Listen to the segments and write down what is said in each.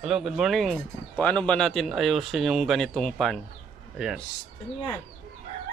Hello, good morning. Paano ba natin ayusin yung ganitong pan? Ayan. Ano yan?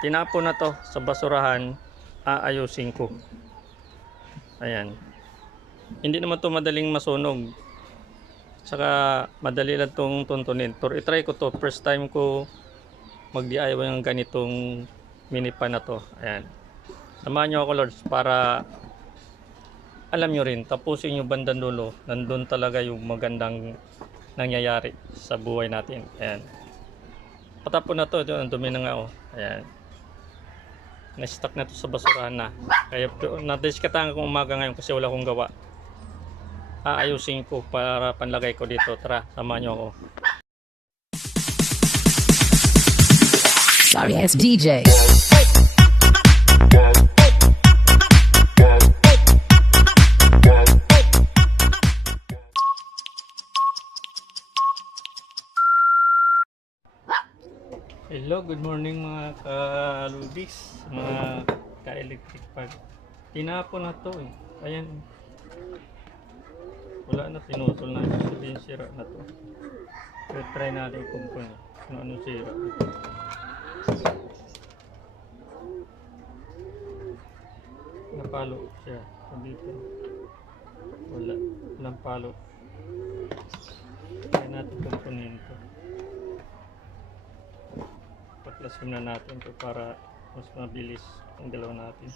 Tinapon na to sa basurahan. Aayusin ko. Ayan. Hindi naman to madaling masunog. Saka madali lang tong tuntunin. I-try ko to. First time ko mag-DIY ng ganitong mini pan na to. Ayan. Samahan nyo ako, Lords, para alam nyo rin, tapusin nyo bandang dulo. Nandun talaga yung magandang nangyayari sa buhay natin. Ayan. Patapon na to. Ang dumi na nga, oh. Ayan. Na-stuck na to sa basurahan na. Kaya na-discatan ko umaga ngayon kasi wala akong gawa. Aayusin ko para panlagay ko dito. Tara, samahan nyo ako. Sorry ass DJ. Hello, good morning mga ka-lubis, mga ka-electric pag. Tinapon na to eh. Ayan. Wala na, pinutol na. Sabihin sira na to. So, try natin kung ano sira. Napalo siya. Dito. Wala. Walang palo. Try natin kumpuni ito. Paklasin na natin ito para mas mabilis ang galaw natin.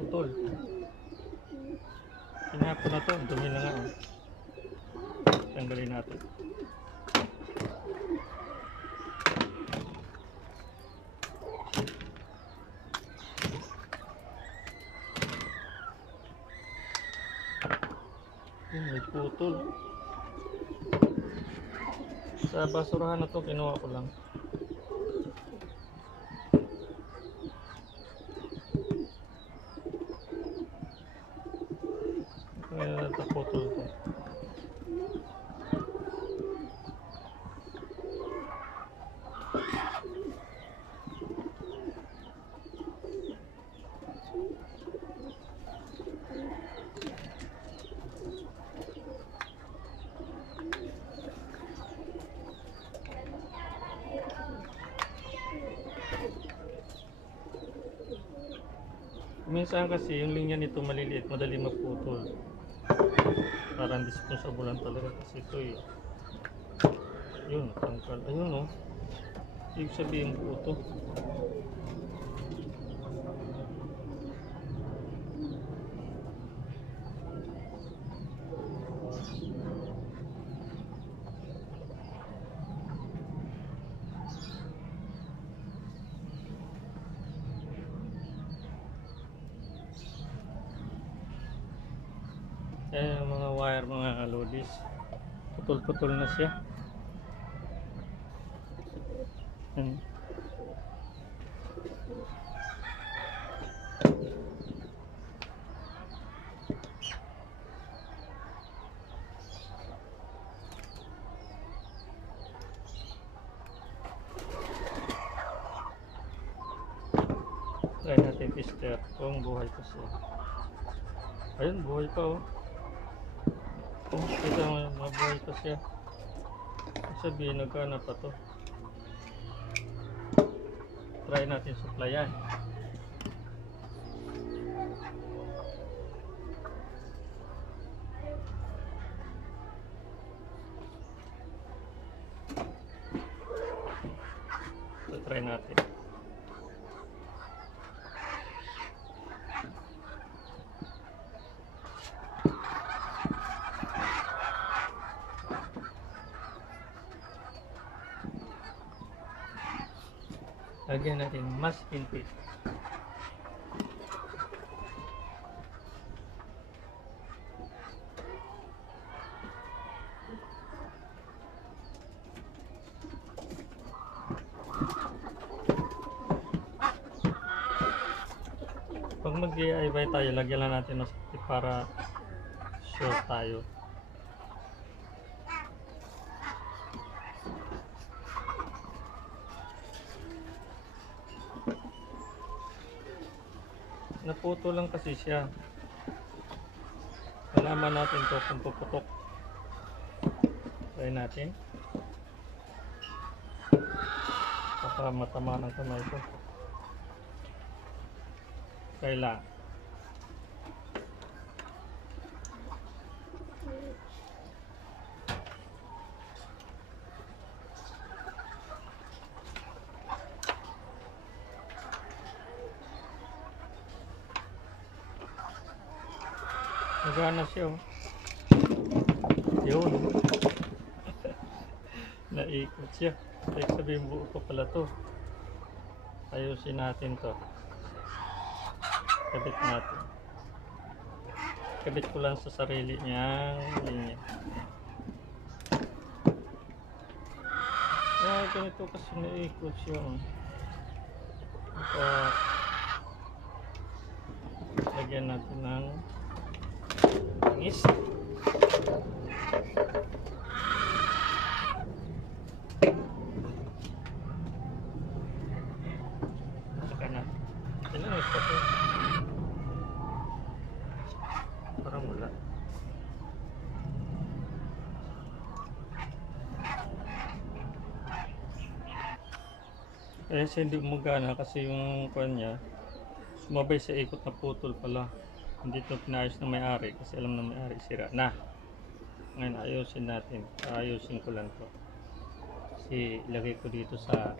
Putol. Pinapon na to. Dumi na nga. Oh. Tanggalin natin. May putol. Sa basurahan na to, kinuha ko lang. Kaya naputol ko. Minsan kasi yung linya nito maliliit, madali maputol. Parang disposable lang talaga kasi ito eh. Yun, tangkal. Ayun oh. Ibig sabihin puto. Yung mga wire, mga lodis, putol-putol na siya. Try natin tester kung buhay pa siya. Ayun, buhay pa oh. Kung kita mo, mabuhay pa siya. Sabihin, nagkana pa to. Try natin supplyan. So, try natin. Lagyan natin mas input. Pag mag-DIY tayo, lagyan lang natin ng stick para sure tayo. Naputo lang kasi siya. Malaman natin to kung puputok. Try natin. Baka matama ng kamay ko. Try lang. Nagana siya, oh. Yun. Naikot siya. Ibig sabihin buo ko pala to. Ayusin natin to. Kabit natin. Kabit ko lang sa sarili niyang linya. Ganito kasi naikot siya, oh. Lagyan natin ng langis. Saka na. Langis pa ito. Parang wala. Kaya siya hindi umagana kasi yung kuwan niya sumabay sa ikot na putol pala. Hindi ito pinayos ng may-ari kasi alam ng may-ari sira na. Ngayon ayusin natin. Ayusin ko lang to. Kasi ilagay ko dito sa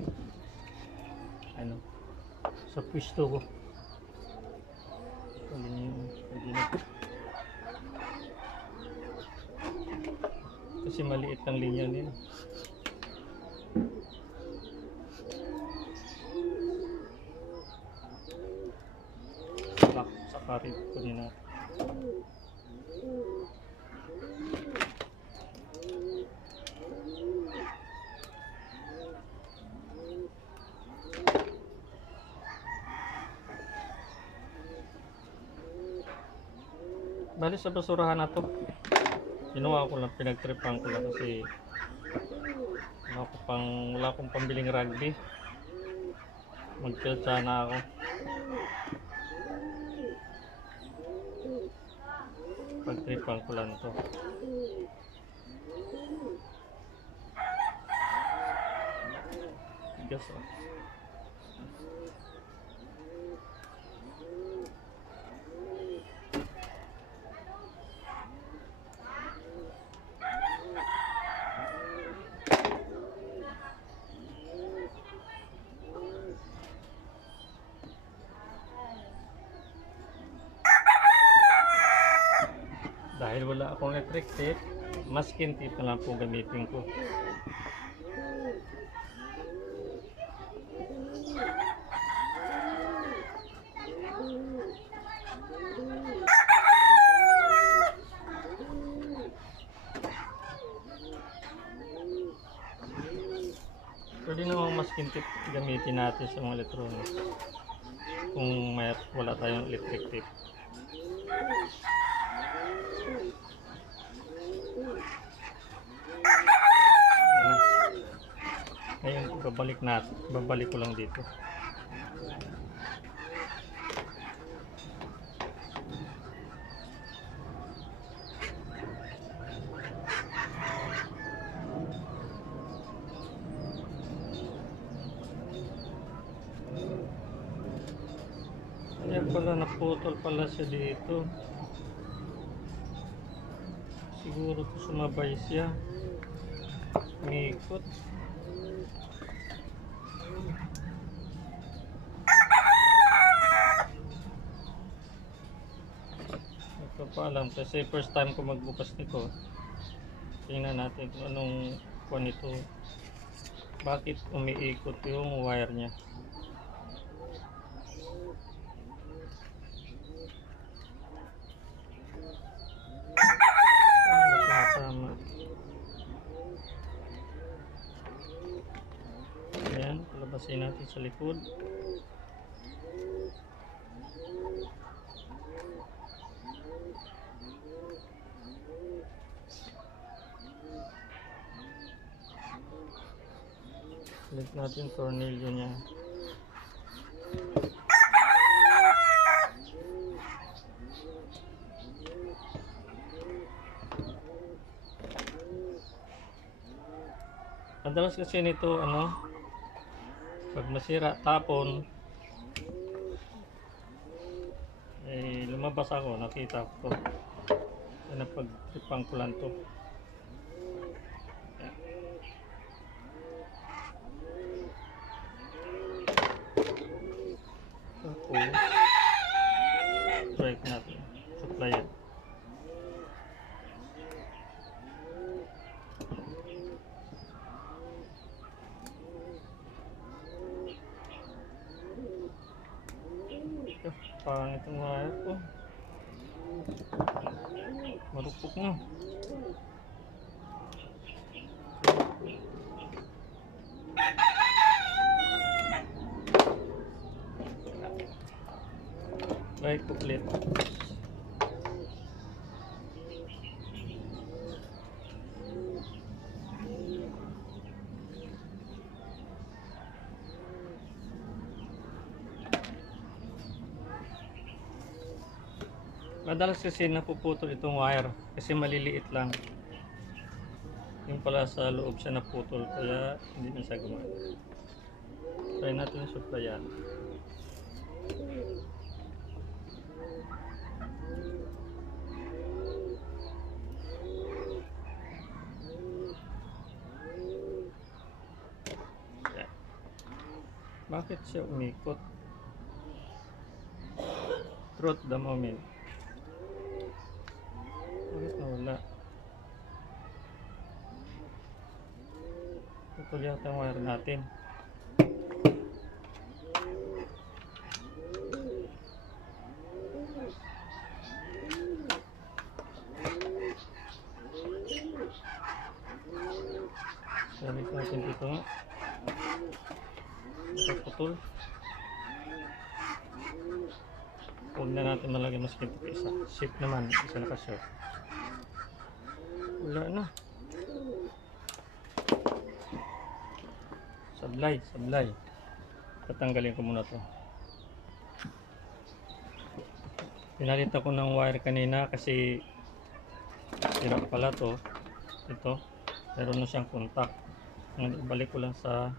sa pwesto ko. Kasi maliit ang linya nila. Sa karit ko din natin. Bali sa basurahan na to. Ginawa ko lang, pinagtripan ko lang kasi wala akong pambiling rugby. Magpilsa na ako. Pagtripan ko lang to. Bigas, oh. Dahil wala akong electric tape, masking tape na lang po gamitin ko. Pwede namang masking tape gamitin natin sa mga electronics kung wala tayong electric tape. Ngayon babalik ko lang dito. Kaya pala naputol pala siya dito. Siguro to sumabay siya. Umikot. Ito pa alam kasi first time ko magbukas nito. Tingnan natin kung anong kuwan ito. Bakit umiikot yung wire niya. Ayan, palabasin natin sa likod. Balik natin tornilyo niya. Madalas kasi nito pag masira tapon, lumabas ako, nakita ko to. Napag-tripang ko lang to. Tapos try natin supply it. Pangit ang wire ko. Marupok na. Try ko ulit. Madalas kasi napuputol itong wire kasi maliliit lang. Yung pala sa loob siya naputol kaya hindi na siya gumana. Try natin yung supplyan. Bakit siya umikot? Throughout the moment. Bakit nawala? Putol yata ang wire natin. Balik natin dito nga. Ito putol. Huwag na natin malagay mas kinti isa. Shift naman, isa naka-short. Wala na. Sablay. Tatanggalin ko muna to. Pinalit ako ng wire kanina kasi sira pala to. Ito. Meron na siyang contact. Ibalik ko lang sa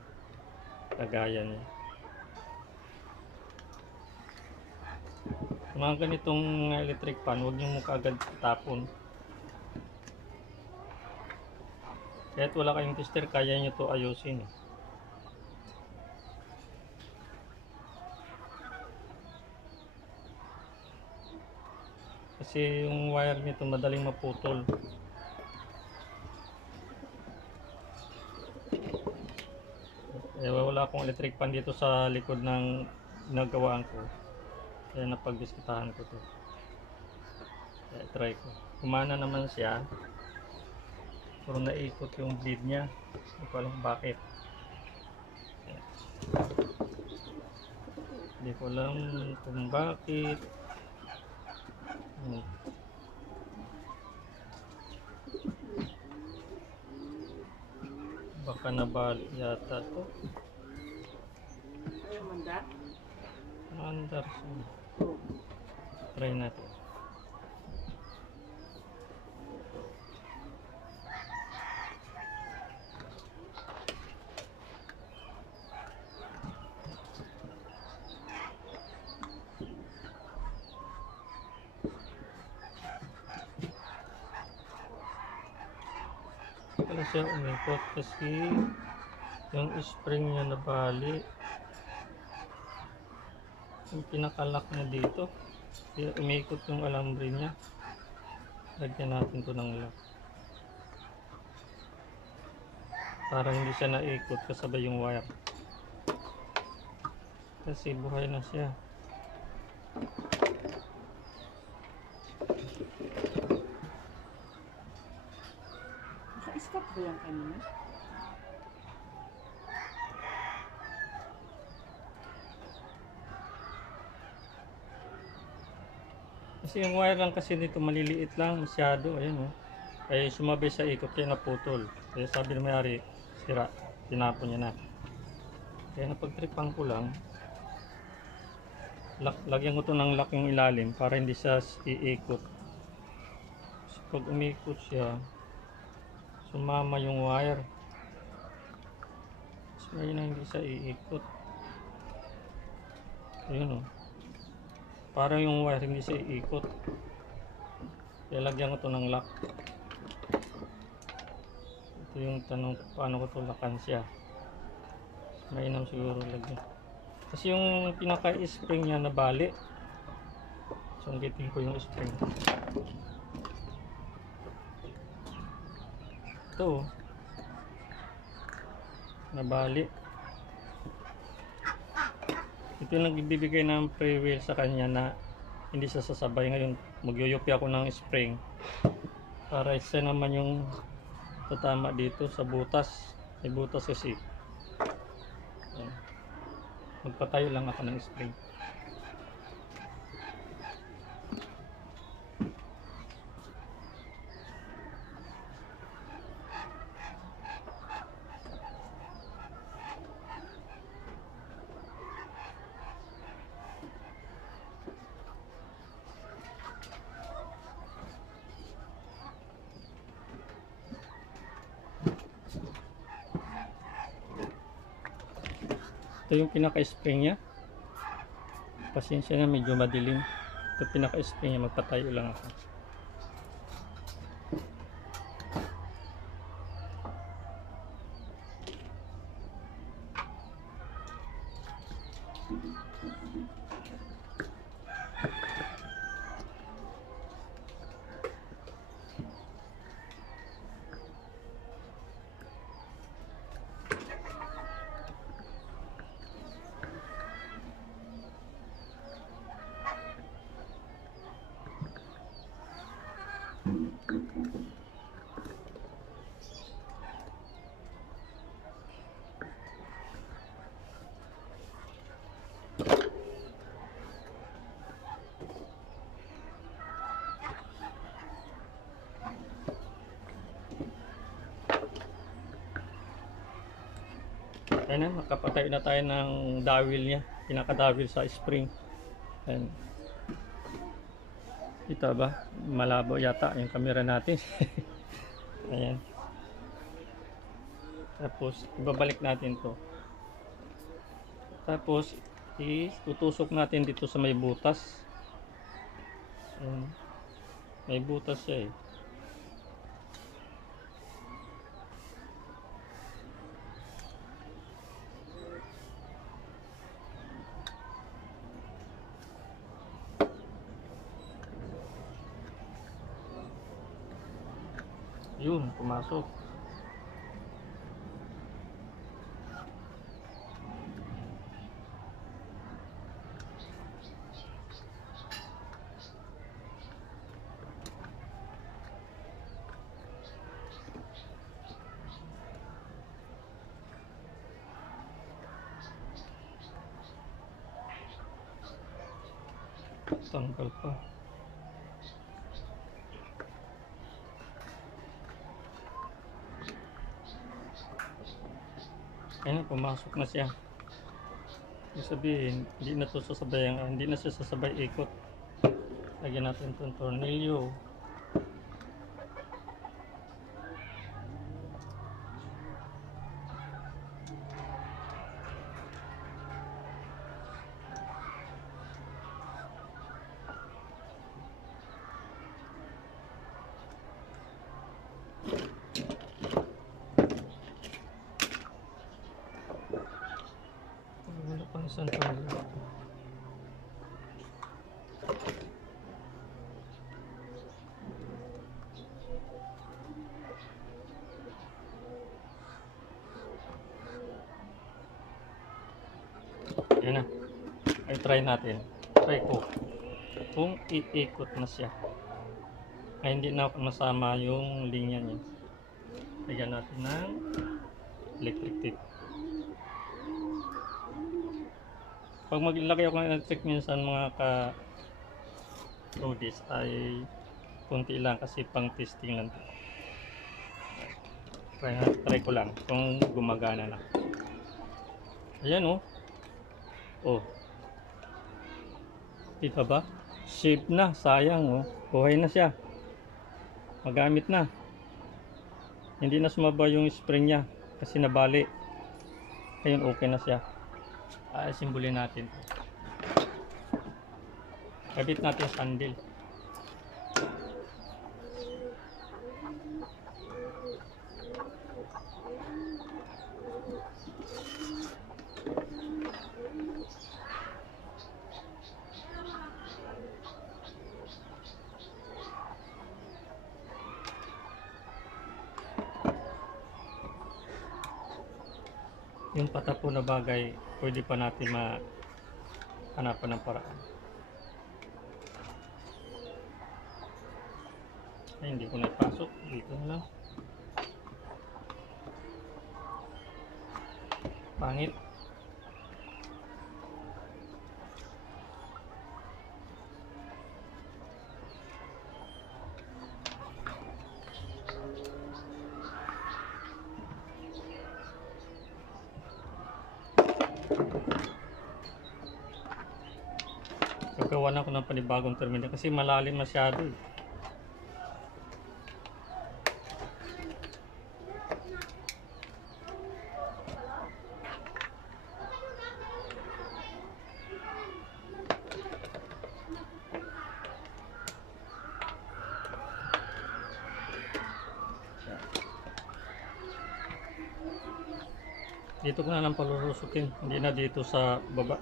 lagayan niya. Mga ganitong electric fan, huwag niyo kaagad tapon. Kahit wala kayong tester, kaya niyo to ayusin. Kasi yung wire nito madaling maputol. Wala akong electric fan dito sa likod ng ginagawaan ko. Kaya napagdiskitahan ko to. Kaya try ko. Kumana naman siya. Pero naikot yung bleed niya. Hindi ko alam bakit. Hindi ko alam kung bakit. Baka nabali yata to. Mandar siya. Try natin. Kaya siya umikot kasi yung spring niya nabali. Yung pinakalak na dito, kaya umikot yung alambre niya. Lagyan natin to ng lock para hindi siya naikot kasabay yung wire kasi buhay na siya. Naka-stop ba yan kanina? Kasi yung wire lang kasi dito maliliit lang masyado, ayun ay sumabay sa ikot kaya naputol. Kaya sabi ng may-ari, sira, tinapon niya na. Kaya napagtripan ko lang, lagyan ko to ng lock yung ilalim para hindi siya iikot. So, pag umikot siya, sumama yung wire. So, ngayon na hindi siya iikot. Ayun o. Para yung wire hindi siya iikot. Kaya lagyan ko to ng lock. Ito yung tanong, paano ko to lakan siya. Mainam siguro lagyan. Kasi yung pinaka-spring niya nabali. So, sungkitin ko yung spring. Ito. Nabali. Ito yung nagbibigay ng free wheel sa kanya na hindi siya sasabay. Ngayon, magyuyupi ako ng spring. Para isa naman yung tatama dito sa butas. May butas kasi. Ayan. Magpatayo lang ako ng spring. Ito yung pinaka-spring niya. Pasensya na, medyo madilim. Ito pinaka-spring niya, magpatayo lang ako. Ayan na, makapatayo na tayo ng dowel niya, pinaka-dowel sa spring. Ayan. Kita ba? Malabo yata yung camera natin. Ayan. Tapos, ibabalik natin to. Tapos, tutusok natin dito sa may butas. Ayan. May butas siya eh. Yun, pumasok. Tanggal pa. Ayun, pumasok na siya. Ibig sabihin, hindi na to sasabay, hindi na siya sasabay ikot. Lagyan natin itong tornilyo. Wala pang isang tornilyo. Yan na. Ay, try natin. Try ko. Kung iikot na siya. Ay, hindi na masama yung linya niya. Lagyan natin ng electric tape. Pag maglagay ako ng electric minsan mga ka-rodis ay kunti lang kasi pang testing lang. Try ko lang kung gumagana na. Ayan oh. Oh, kita ba? Shape na, sayang oh. Buhay na siya. Magamit na. Hindi na sumaba yung spring niya kasi nabali. Ayun, okay na siya. Simbulin natin. Kabit natin yung sandil. Yung patapo na bagay, pwede pa natin mahanapan ng paraan. Ay, hindi ko na ipasok. Dito na lang. Pangit. Gagawa na ako ng panibagong terminal kasi malalim masyado eh. Dito ko na lang palulusukin, hindi na dito sa baba.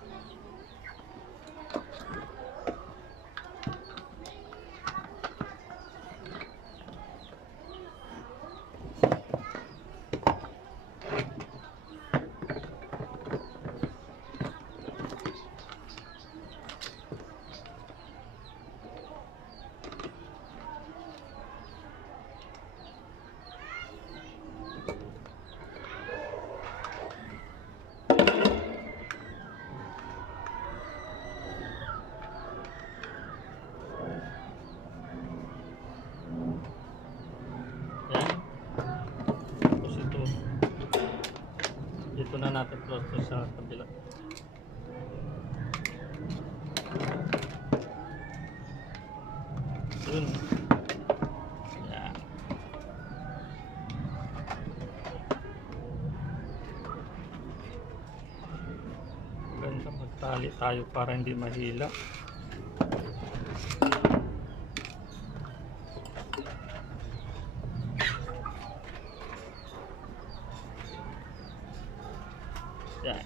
Dito na natin close sa kabila. Yun. Yan. Ganda, magtali tayo para hindi mahila. Yan.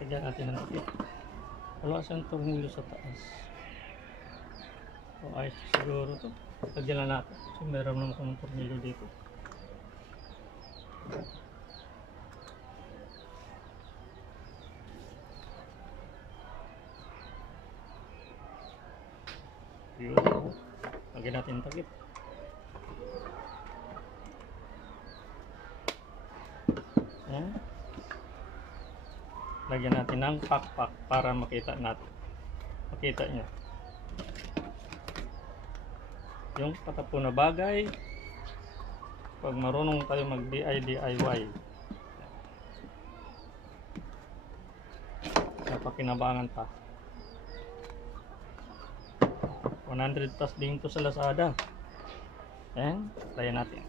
Lagyan natin ng takip. Wala siyang tornilyo sa taas. O ayos siguro to. Lagyan na natin. So meron naman akong tornilyo dito. Yun. Lagyan natin ng takip. Yan. Lagyan natin ng pakpak para makita natin. Makita nyo. Yung patapo na bagay. Pag marunong tayo mag DIY. Napakinabangan pa. 100 plus din to sa Lazada. Ayan. Lagyan natin.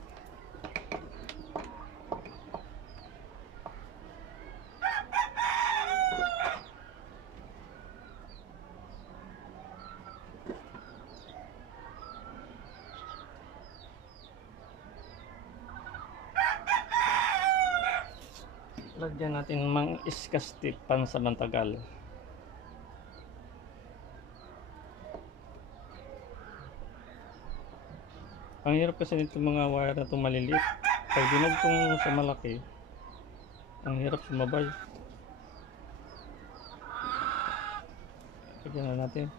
Lagyan natin mang iskastip pansamantagal. Ang hirap kasi nito mga wire na itong maliliit. Pag dinagtong sa malaki, ang hirap sumabay. Lagyan na natin.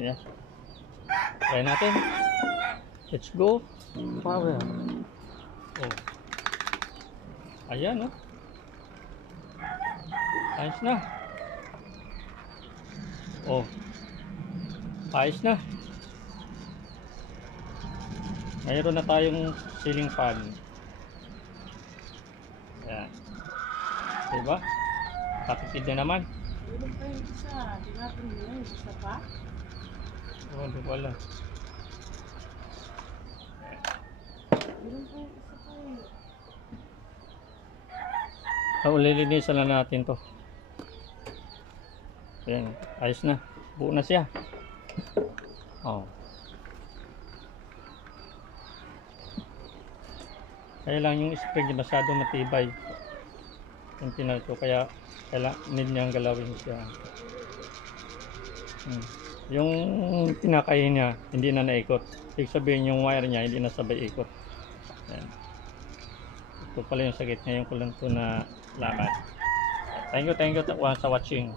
Ayan. Try natin. Let's go. Power. Oh. Ayan, oh. Ayos na. Oh. Ayos na. Mayroon na tayong ceiling fan. Ayan. Diba? Katipid na naman. Meron pa yung isa. Tinapin mo yun. Isa pa? Oh, di ko alam. Meron pa yung isa pa eh. Ulilinisan na natin to. Ayan. Ayos na. Buo na siya. Oh. Kaya lang yung spring masyado matibay yung pinalto, kaya need niyang galawin siya. Yung pinakay niya hindi na naikot, ibig sabihin yung wire niya hindi na sabay ikot. Ayan. Ito pala yung sakit ngayon ko lang ito na lakad. Thank you sa watching.